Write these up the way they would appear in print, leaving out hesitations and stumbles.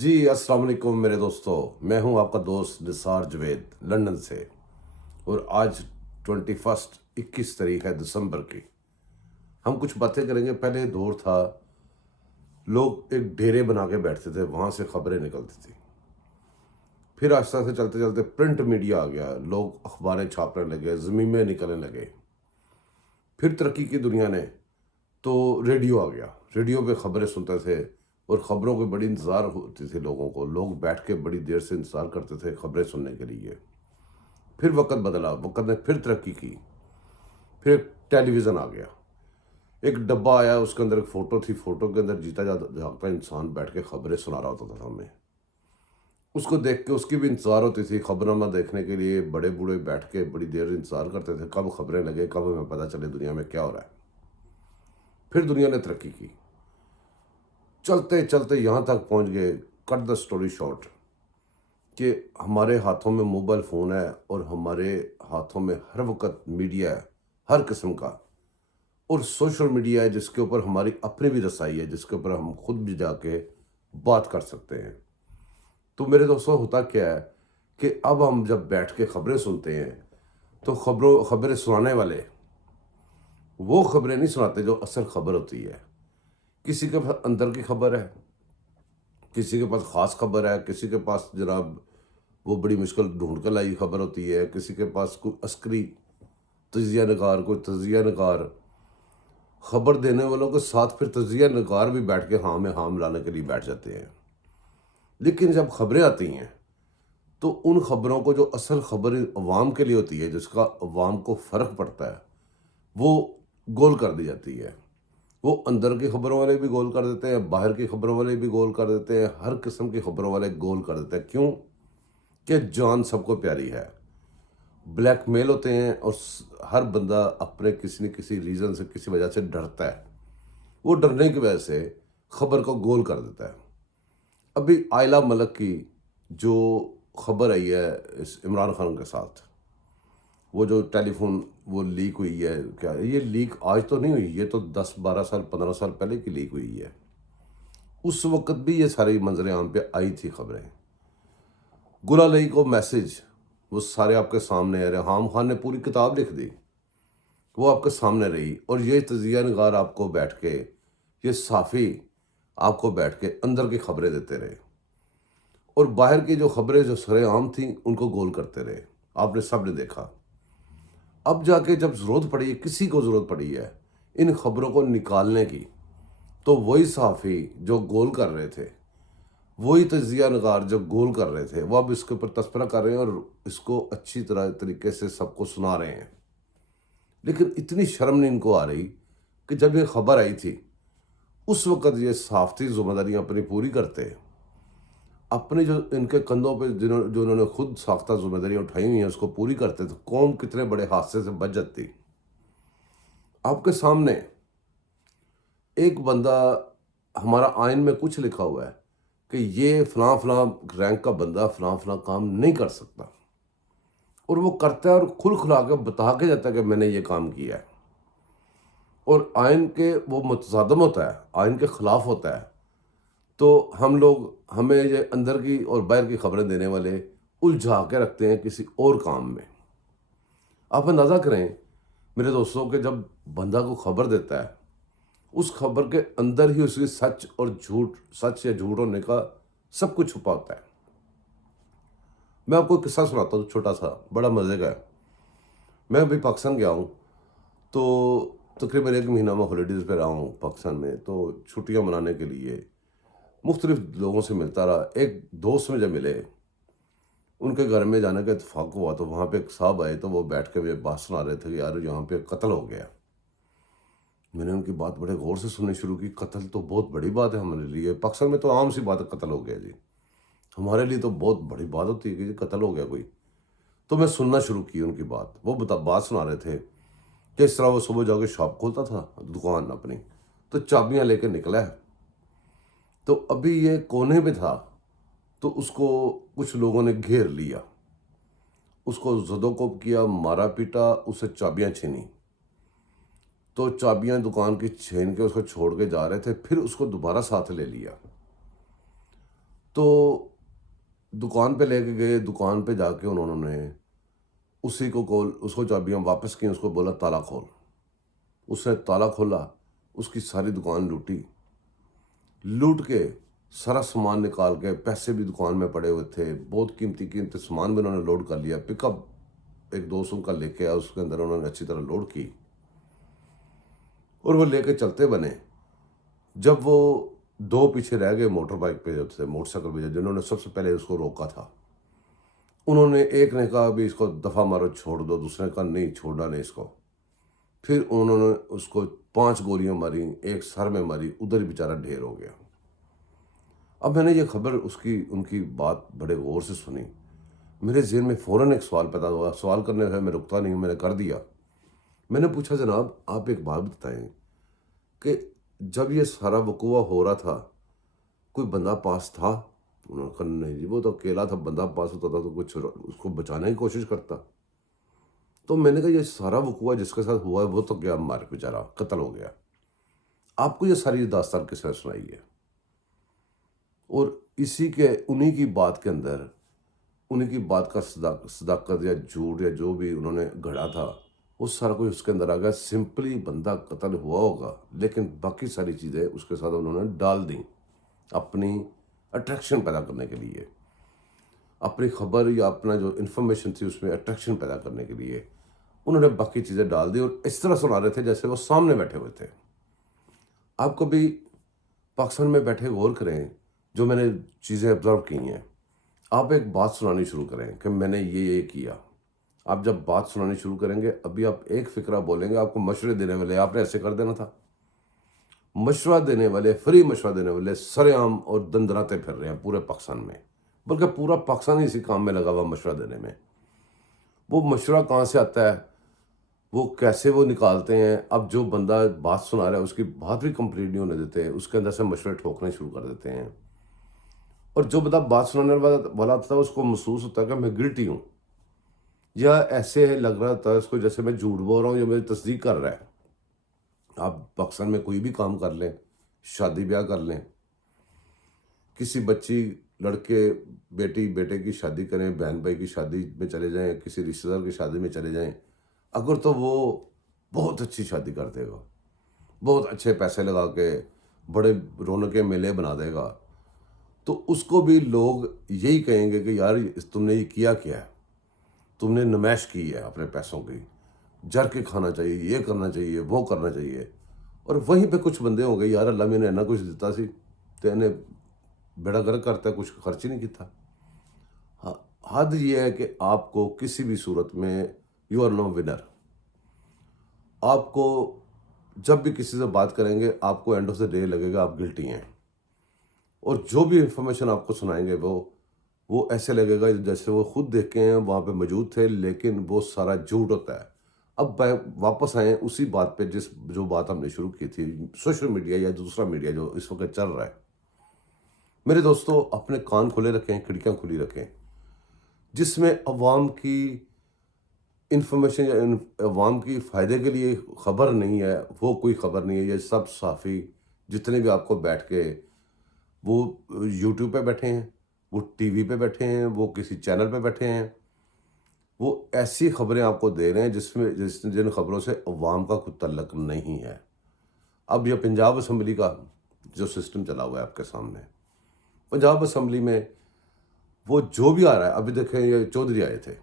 جی السلام علیکم میرے دوستو، میں ہوں آپ کا دوست نثار جوید لندن سے، اور آج 21 ہے دسمبر کی۔ ہم کچھ باتیں کریں گے۔ پہلے دور تھا، لوگ ایک ڈیرے بنا کے بیٹھتے تھے، وہاں سے خبریں نکلتی تھیں۔ پھر آہستہ سے چلتے چلتے پرنٹ میڈیا آ گیا، لوگ اخباریں چھاپنے لگے، زمینیں نکلنے لگے۔ پھر ترقی کی دنیا نے تو ریڈیو آ گیا، ریڈیو پہ خبریں سنتے تھے، اور خبروں کی بڑی انتظار ہوتی تھی لوگوں کو، لوگ بیٹھ کے بڑی دیر سے انتظار کرتے تھے خبریں سننے کے لیے۔ پھر وقت بدلا، وقت نے پھر ترقی کی، پھر ایک ٹیلی ویژن آ گیا، ایک ڈبہ آیا، اس کے اندر ایک فوٹو تھی، فوٹو کے اندر جیتا جاگتا انسان بیٹھ کے خبریں سنا رہا ہوتا تھا ہمیں۔ اس کو دیکھ کے اس کی بھی انتظار ہوتی تھی، خبرنامہ دیکھنے کے لیے بڑے بوڑھے بیٹھ کے بڑی دیر انتظار کرتے تھے کب خبریں لگے، کب ہمیں پتہ چلے دنیا میں کیا ہو رہا ہے۔ پھر دنیا نے ترقی کی، چلتے چلتے یہاں تک پہنچ گئے، کٹ دا سٹوری شارٹ، کہ ہمارے ہاتھوں میں موبائل فون ہے، اور ہمارے ہاتھوں میں ہر وقت میڈیا ہے، ہر قسم کا، اور سوشل میڈیا ہے جس کے اوپر ہماری اپنی بھی رسائی ہے، جس کے اوپر ہم خود بھی جا کے بات کر سکتے ہیں۔ تو میرے دوستوں، ہوتا کیا ہے کہ اب ہم جب بیٹھ کے خبریں سنتے ہیں تو خبریں سنانے والے وہ خبریں نہیں سناتے جو اصل خبر ہوتی ہے۔ کسی کے پاس اندر کی خبر ہے، کسی کے پاس خاص خبر ہے، کسی کے پاس جناب وہ بڑی مشکل ڈھونڈ کر لائی خبر ہوتی ہے، کسی کے پاس کوئی عسکری تجزیہ نگار، کوئی تجزیہ نگار، خبر دینے والوں کے ساتھ پھر تجزیہ نگار بھی بیٹھ کے ہاں میں ہاں ملانے کے لیے بیٹھ جاتے ہیں۔ لیکن جب خبریں آتی ہیں تو ان خبروں کو جو اصل خبر عوام کے لیے ہوتی ہے، جس کا عوام کو فرق پڑتا ہے، وہ گول کر دی جاتی ہے۔ وہ اندر کی خبروں والے بھی گول کر دیتے ہیں، باہر کی خبروں والے بھی گول کر دیتے ہیں، ہر قسم کی خبروں والے گول کر دیتے ہیں۔ کیوں؟ کہ جان سب کو پیاری ہے۔ بلیک میل ہوتے ہیں، اور ہر بندہ اپنے کسی نہ کسی ریزن سے، کسی وجہ سے ڈرتا ہے، وہ ڈرنے کی وجہ سے خبر کو گول کر دیتا ہے۔ ابھی عائلہ ملک کی جو خبر آئی ہے اس عمران خان کے ساتھ، وہ جو ٹیلی فون وہ لیک ہوئی ہے، کیا یہ لیک آج تو نہیں ہوئی، یہ تو 10 12 سال 15 سال پہلے کی لیک ہوئی ہے۔ اس وقت بھی یہ ساری منظر عام پہ آئی تھی خبریں۔ گل علی کو میسج، وہ سارے آپ کے سامنے ہے، ریحام خان نے پوری کتاب لکھ دی، وہ آپ کے سامنے رہی، اور یہ تجزیہ نگار آپ کو بیٹھ کے، یہ صحافی آپ کو بیٹھ کے اندر کی خبریں دیتے رہے، اور باہر کی جو خبریں جو سرے عام تھیں ان کو گول کرتے رہے۔ آپ نے سب نے دیکھا۔ اب جا کے جب ضرورت پڑی ہے، کسی کو ضرورت پڑی ہے ان خبروں کو نکالنے کی، تو وہی صحافی جو گول کر رہے تھے، وہی تجزیہ نگار جو گول کر رہے تھے، وہ اب اس کے اوپر تذکرہ کر رہے ہیں، اور اس کو اچھی طریقے سے سب کو سنا رہے ہیں۔ لیکن اتنی شرم نہیں ان کو آ رہی کہ جب یہ خبر آئی تھی اس وقت یہ صحافتی ذمہ داریاں اپنی پوری کرتے، اپنے جو ان کے کندھوں پہ جو انہوں نے خود ساختہ ذمہ داریاں اٹھائی ہوئی ہیں اس کو پوری کرتے، تو قوم کتنے بڑے حادثے سے بچ جاتی۔ آپ کے سامنے ایک بندہ، ہمارا آئین میں کچھ لکھا ہوا ہے کہ یہ فلاں فلاں رینک کا بندہ فلاں فلاں کام نہیں کر سکتا، اور وہ کرتا ہے، اور کھل کھلا کے بتا کے جاتا ہے کہ میں نے یہ کام کیا ہے، اور آئین کے وہ متصادم ہوتا ہے، آئین کے خلاف ہوتا ہے۔ تو ہمیں یہ اندر کی اور باہر کی خبریں دینے والے الجھا کے رکھتے ہیں کسی اور کام میں۔ آپ اندازہ کریں میرے دوستوں کہ جب بندہ کو خبر دیتا ہے، اس خبر کے اندر ہی اس کی سچ اور جھوٹ، سچ یا جھوٹ ہونے کا سب کچھ چھپا ہوتا ہے۔ میں آپ کو ایک قصہ سناتا ہوں، چھوٹا سا، بڑا مزے کا ہے۔ میں ابھی پاکستان گیا ہوں، تو تقریباً 1 مہینہ میں ہالیڈیز پہ رہا ہوں پاکستان میں، تو چھٹیاں منانے کے لیے مختلف لوگوں سے ملتا رہا۔ ایک دوست میں جب ملے، ان کے گھر میں جانے کا اتفاق ہوا، تو وہاں پہ ایک صاحب آئے، تو وہ بیٹھ کے مجھے بات سنا رہے تھے کہ یار یہاں پہ قتل ہو گیا۔ میں نے ان کی بات بڑے غور سے سننی شروع کی۔ قتل تو بہت بڑی بات ہے ہمارے لیے، پاکستان میں تو عام سی بات ہے قتل ہو گیا جی، ہمارے لیے تو بہت بڑی بات ہوتی ہے کہ جی قتل ہو گیا کوئی۔ تو میں سننا شروع کی ان کی بات، وہ بات سنا رہے تھے کہ اس طرح وہ صبح جا کے شاپ کھولتا تھا، دکان اپنی، تو چابیاں لے کے نکلا ہے، تو ابھی یہ کونے پہ تھا، تو اس کو کچھ لوگوں نے گھیر لیا، اس کو زدوکوب کیا، مارا پیٹا، اسے چابیاں چھینی، تو چابیاں دکان کی چھین کے اس کو چھوڑ کے جا رہے تھے، پھر اس کو دوبارہ ساتھ لے لیا، تو دکان پہ لے کے گئے، دکان پہ جا کے انہوں نے اسی کو اس کو چابیاں واپس کی، اس کو بولا تالا کھول۔ اس نے تالا کھولا، اس کی ساری دکان لوٹی، لوٹ کے سارا سامان نکال کے، پیسے بھی دکان میں پڑے ہوئے تھے، بہت قیمتی سامان بھی انہوں نے لوڈ کر لیا، پک اپ ایک 200 کا لے کے آیا، اس کے اندر انہوں نے اچھی طرح لوڈ کی اور وہ لے کے چلتے بنے۔ جب وہ دو پیچھے رہ گئے موٹر بائک پہ، جب سے موٹر سائیکل پہ، جنہوں نے سب سے پہلے اس کو روکا تھا، انہوں نے ایک نے کہا بھی اس کو دفعہ مارو چھوڑ دو، دوسرے نے کہا نہیں چھوڑنا نہیں اس کو۔ پھر انہوں نے اس کو 5 گولیاں ماری، ایک سر میں ماری، ادھر ہی بیچارہ ڈھیر ہو گیا۔ اب میں نے یہ خبر ان کی بات بڑے غور سے سنی، میرے ذہن میں فوراً ایک سوال پیدا ہوا، سوال کرنے سے میں رکتا نہیں ہوں، میں نے کر دیا۔ میں نے پوچھا جناب آپ ایک بات بتائیں کہ جب یہ سارا وقوع ہو رہا تھا کوئی بندہ پاس تھا؟ انہوں نے کہا نہیں جی، وہ تو اکیلا تھا، بندہ پاس ہوتا تھا تو کچھ اس کو بچانے کی کوشش کرتا۔ تو میں نے کہا یہ سارا وقوع جس کے ساتھ ہوا ہے وہ تو کیا مار بیچارہ قتل ہو گیا، آپ کو یہ ساری داستان کس نے سنائی ہے؟ اور انہی کی بات کے اندر، انہی کی بات کا صداقت یا جھوٹ یا جو بھی انہوں نے گھڑا تھا وہ سارا کچھ اس کے اندر آ گیا۔ سمپلی بندہ قتل ہوا ہوگا لیکن باقی ساری چیزیں اس کے ساتھ انہوں نے ڈال دیں اپنی اٹریکشن پیدا کرنے کے لیے، اپنی خبر یا اپنا جو انفارمیشن تھی اس میں اٹریکشن پیدا کرنے کے لیے انہوں نے باقی چیزیں ڈال دی اور اس طرح سنا رہے تھے جیسے وہ سامنے بیٹھے ہوئے تھے۔ آپ کبھی پاکستان میں بیٹھے غور کریں، جو میں نے چیزیں آبزرو کی ہیں، آپ ایک بات سنانی شروع کریں کہ میں نے یہ کیا۔ آپ جب بات سنانی شروع کریں گے، ابھی آپ ایک فقرہ بولیں گے، آپ کو مشورے دینے والے آپ نے ایسے کر دینا تھا، مشورہ دینے والے، فری مشورہ دینے والے سر عام اور دندراتے پھر رہے ہیں پورے پاکستان میں، بلکہ پورا پاکستان اسی کام میں لگا ہوا مشورہ دینے میں۔ وہ مشورہ کہاں سے آتا ہے، وہ کیسے وہ نکالتے ہیں؟ اب جو بندہ بات سنا رہا ہے اس کی بات بھی کمپلیٹ نہیں ہونے دیتے، اس کے اندر سے مشورے ٹھوکنے شروع کر دیتے ہیں، اور جو بندہ بات سنانے والا تھا اس کو محسوس ہوتا ہے کہ میں گلٹی ہوں، یا ایسے لگ رہا تھا اس کو جیسے میں جھوٹ بول رہا ہوں یا میری تصدیق کر رہا ہے۔ آپ پاکستان میں کوئی بھی کام کر لیں، شادی بیاہ کر لیں، کسی بچی، لڑکے، بیٹے کی شادی کریں، بہن بھائی کی شادی میں چلے جائیں، کسی رشتہ دار کی شادی میں چلے جائیں، اگر تو وہ بہت اچھی شادی کر دے گا، بہت اچھے پیسے لگا کے بڑے رونقیں میلے بنا دے گا، تو اس کو بھی لوگ یہی کہیں گے کہ یار تم نے یہ کیا ہے، تم نے نمائش کی ہے اپنے پیسوں کی، جر کے کھانا چاہیے، یہ کرنا چاہیے، وہ کرنا چاہیے۔ اور وہیں پہ کچھ بندے ہوں گے، یار اللہ میں نے اینا کچھ دیتا سی تو انہیں بیڑا گرک کرتا ہے، کچھ خرچ ہی نہیں کیتا۔ حد یہ ہے کہ آپ کو کسی بھی صورت میں یو آر نو ونر، آپ کو جب بھی کسی سے بات کریں گے آپ کو اینڈ آف دا ڈے لگے گا آپ گلٹی ہیں، اور جو بھی انفارمیشن آپ کو سنائیں گے وہ ایسے لگے گا جیسے وہ خود دیکھے ہیں، وہاں پہ موجود تھے، لیکن وہ سارا جھوٹ ہوتا ہے۔ اب واپس آئیں اسی بات پہ جو بات ہم نے شروع کی تھی، سوشل میڈیا یا دوسرا میڈیا جو اس وقت چل رہا ہے۔ میرے دوستو اپنے کان کھلے رکھیں، کھڑکیاں کھلی رکھیں، جس میں عوام کی انفارمیشن یا عوام کی فائدے کے لیے خبر نہیں ہے، وہ کوئی خبر نہیں ہے۔ یہ سب صحافی جتنے بھی آپ کو بیٹھ کے وہ یوٹیوب پہ بیٹھے ہیں، وہ ٹی وی پہ بیٹھے ہیں، وہ کسی چینل پہ بیٹھے ہیں، وہ ایسی خبریں آپ کو دے رہے ہیں جن خبروں سے عوام کا کوئی تعلق نہیں ہے۔ اب یہ پنجاب اسمبلی کا جو سسٹم چلا ہوا ہے آپ کے سامنے، پنجاب اسمبلی میں وہ جو بھی آ رہا ہے، ابھی دیکھیں یہ چودھری آئے تھے،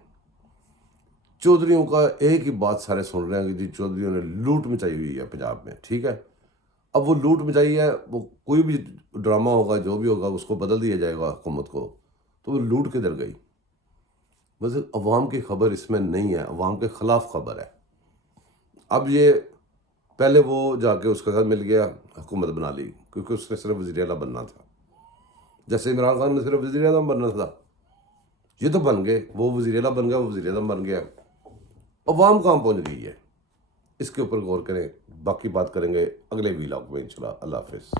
چودھریوں کا ایک ہی بات سارے سن رہے ہیں کہ جی چودھریوں نے لوٹ مچائی ہوئی ہے پنجاب میں، ٹھیک ہے۔ اب وہ لوٹ مچائی ہے، وہ کوئی بھی ڈرامہ ہوگا جو بھی ہوگا اس کو بدل دیا جائے گا حکومت کو، تو وہ لوٹ کدھر گئی؟ بس عوام کی خبر اس میں نہیں ہے، عوام کے خلاف خبر ہے۔ اب یہ پہلے وہ جا کے اس کے ساتھ مل گیا، حکومت بنا لی، کیونکہ اس نے صرف وزیر اعلیٰ بننا تھا، جیسے عمران خان نے صرف وزیر اعظم بننا تھا، یہ تو بن گئے، وہ وزیر اعلیٰ بن گیا، وہ وزیر اعظم بن گیا، عوام کہاں پہنچ گئی ہے؟ اس کے اوپر غور کریں، باقی بات کریں گے اگلے ویلاگ میں انشاءاللہ۔ اللہ حافظ۔